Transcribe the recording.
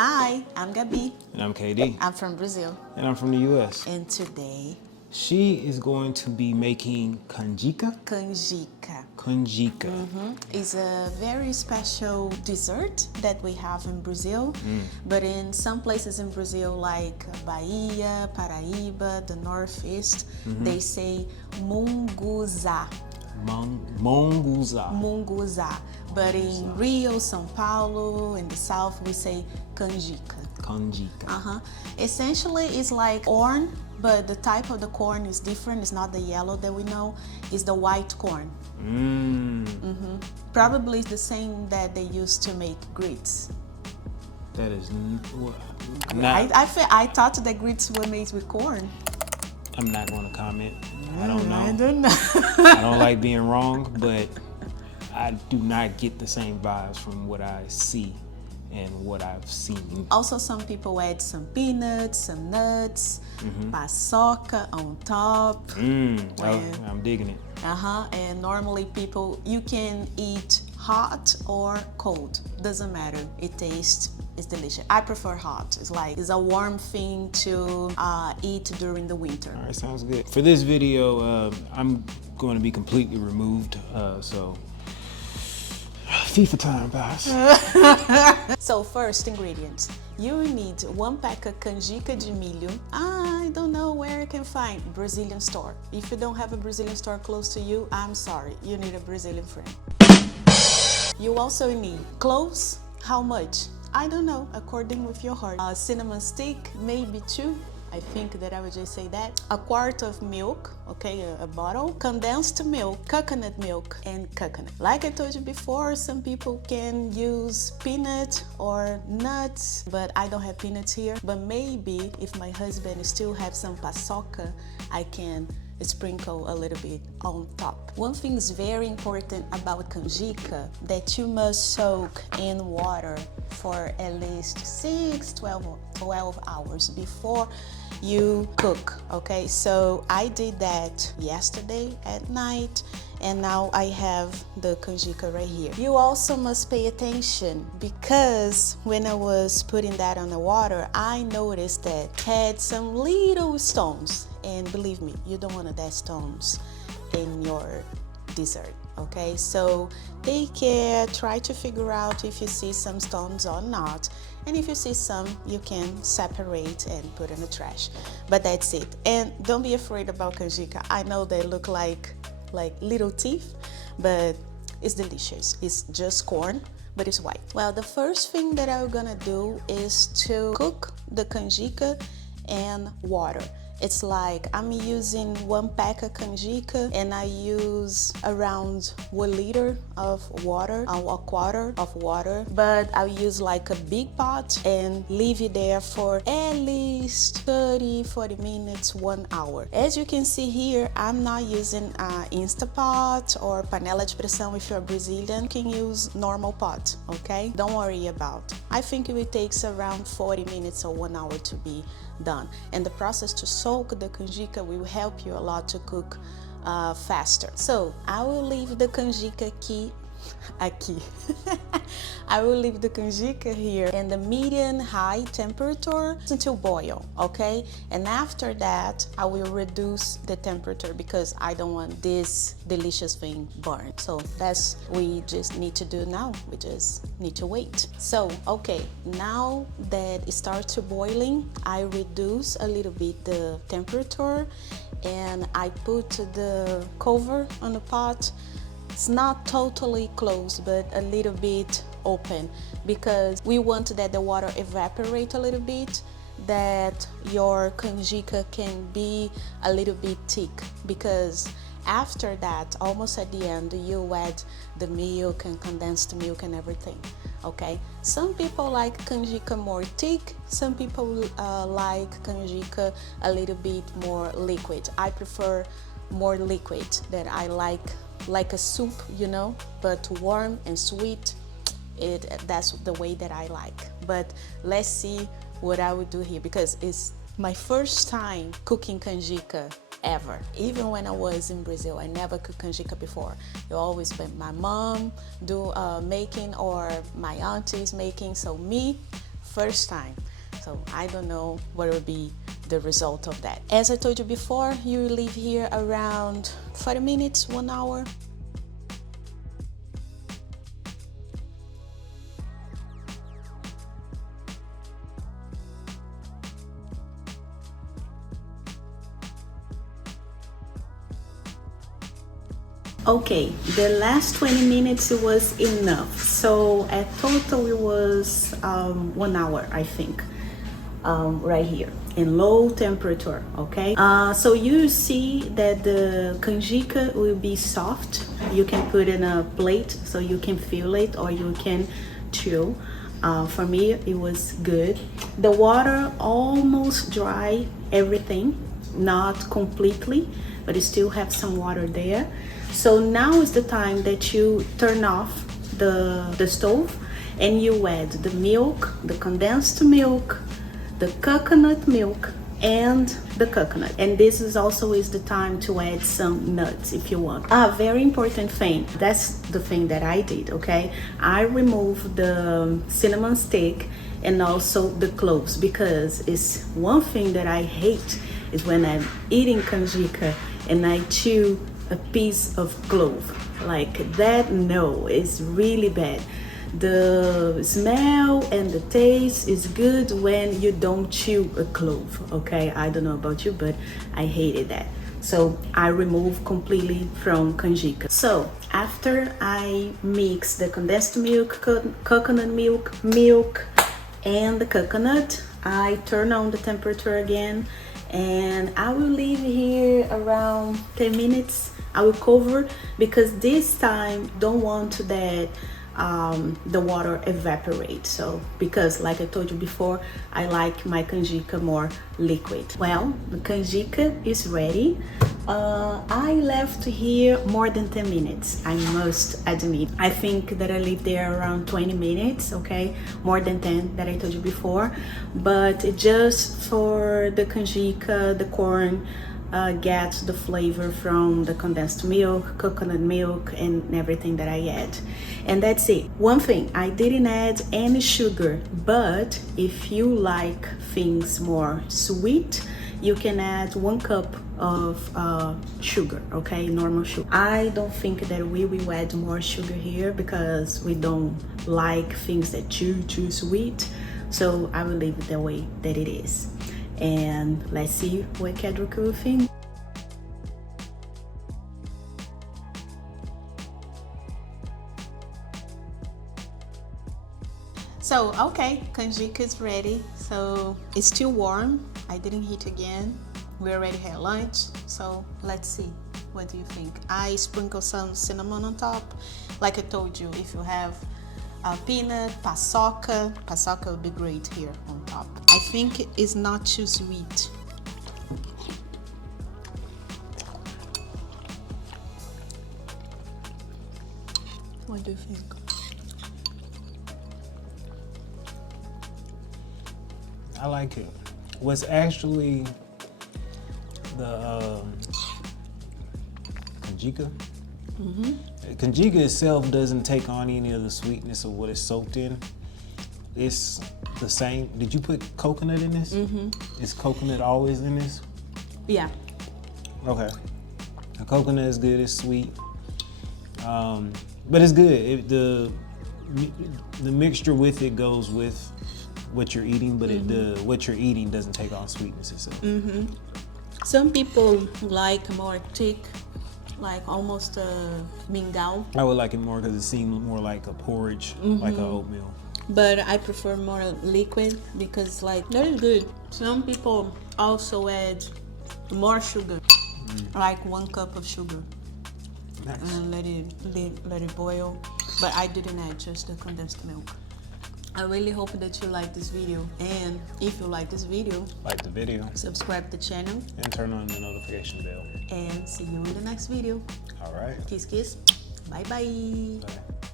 Hi, I'm Gabi. And I'm KD. I'm from Brazil. And I'm from the US. And today, she is going to be making canjica. Canjica. Canjica. Is a very special dessert that we have in Brazil. But in some places in Brazil, like Bahia, Paraíba, the Northeast, they say munguza. Monguza. Munguza. But in Rio, São Paulo, in the South, we say canjica. Canjica. Essentially, it's like corn, but the type of the corn is different. It's not the yellow that we know. It's the white corn. Probably the same that they used to make grits. That is I thought that grits were made with corn. I'm not going to comment. I don't know. I don't know. I don't like being wrong, but I do not get the same vibes from what I see and what I've seen. Also, some people add some peanuts, some nuts, paçoca on top. I'm digging it. And normally people, you can eat hot or cold. Doesn't matter. It tastes, it's delicious. I prefer hot. It's a warm thing to eat during the winter. All right, sounds good. For this video, I'm going to be completely removed, so FIFA time, guys. So first ingredients. You need 1 pack of canjica de milho. I don't know where you can find Brazilian store. If you don't have a Brazilian store close to you, I'm sorry, you need a Brazilian friend. You also need cloves. How much? I don't know, according with your heart. Cinnamon stick, maybe 2. I think that I would just say that. 1 quart of milk, okay, a bottle. Condensed milk, coconut milk, and coconut. Like I told you before, some people can use peanut or nuts, but I don't have peanuts here. But maybe if my husband still have some paçoca, I can sprinkle a little bit on top. One thing is very important about canjica, that you must soak in water for at least 12 hours before you cook, okay? So I did that yesterday at night, and now I have the canjica right here. You also must pay attention, because when I was putting that on the water, I noticed that it had some little stones, and believe me, you don't want that stones in your dessert, okay? So take care, try to figure out if you see some stones or not, and if you see some, you can separate and put in the trash. But that's it. And don't be afraid about canjica. I know they look like little teeth, but it's delicious. It's just corn, but it's white. Well, the first thing that I'm gonna do is to cook the canjica in water. It's like I'm using 1 pack of canjica, and I use around 1 liter of water, or 1/4 of water, but I use like a big pot and leave it there for at least 30-40 minutes, 1 hour. As you can see here, I'm not using Instapot or panela de pressão. If you're Brazilian, you can use normal pot, okay? Don't worry about it. I think it will take around 40 minutes or 1 hour to be done. And the process to soak the canjica will help you a lot to cook faster. So I will leave the canjica aqui. I will leave the canjica here in the medium high temperature until boil, okay? And after that, I will reduce the temperature because I don't want this delicious thing burned. So that's we just need to do now. We just need to wait. So, okay, now that it starts to boiling, I reduce a little bit the temperature, and I put the cover on the pot. It's not totally closed, but a little bit open, because we want that the water evaporate a little bit, that your canjica can be a little bit thick, because after that, almost at the end, you add the milk and condensed milk and everything, okay? Some people like canjica more thick, some people like canjica a little bit more liquid. I prefer more liquid, that I like a soup, you know, but warm and sweet. That's the way that I like. But let's see what I would do here, because it's my first time cooking canjica ever. Even when I was in Brazil, I never cooked canjica before. It always been my mom making, or my aunties making. So me, first time. So I don't know what will be the result of that. As I told you before, you leave here around 40 minutes, 1 hour. Okay, the last 20 minutes was enough. So at total it was 1 hour, I think, right here in low temperature, okay? So you see that the canjica will be soft. You can put in a plate so you can feel it, or you can chew. For me, it was good. The water almost dry everything, not completely, but you still have some water there. So now is the time that you turn off the stove and you add the milk, the condensed milk, the coconut milk, and the coconut. And this is also the time to add some nuts if you want. Very important thing, that's the thing that I did, okay? I removed the cinnamon stick and also the cloves, because it's one thing that I hate is when I'm eating canjica and I chew a piece of clove like that. No, it's really bad. The smell and the taste is good when you don't chew a clove, okay? I don't know about you, but I hated that. So I removed completely from canjica. So after I mix the condensed milk, coconut milk, and the coconut, I turn on the temperature again, and I will leave here around 10 minutes. I will cover, because this time don't want that the water evaporate. So because like I told you before, I like my canjica more liquid. Well, the canjica is ready. I left here more than 10 minutes, I must admit. I think that I lived there around 20 minutes, okay? More than 10 that I told you before. But just for the canjica, the corn, get the flavor from the condensed milk, coconut milk, and everything that I add. And that's it. One thing, I didn't add any sugar, but if you like things more sweet, you can add 1 cup of sugar, okay? Normal sugar. I don't think that we will add more sugar here because we don't like things that too sweet. So I will leave it the way that it is. And let's see what Kedrick will think. So, okay, canjica is ready. So it's still warm. I didn't heat again. We already had lunch. So let's see. What do you think? I sprinkle some cinnamon on top. Like I told you, if you have peanut, paçoca would be great here on top. I think it's not too sweet. What do you think? I like it. What's actually the canjica? Canjica itself doesn't take on any of the sweetness of what it's soaked in. It's the same. Did you put coconut in this? Is coconut always in this? Yeah. Okay. The coconut is good. It's sweet, but it's good. The mixture with it goes with what you're eating, but what you're eating doesn't take on sweetness itself. Some people like more thick, like almost a mingau. I would like it more because it seems more like a porridge, like an oatmeal. But I prefer more liquid because like that is good. Some people also add more sugar, like 1 cup of sugar. Nice. And let it boil. But I didn't add, just the condensed milk. I really hope that you like this video, and if you like this video, Like the video subscribe to the channel and turn on the notification bell. and see you in the next video. All right. Kiss kiss. Bye bye. Bye.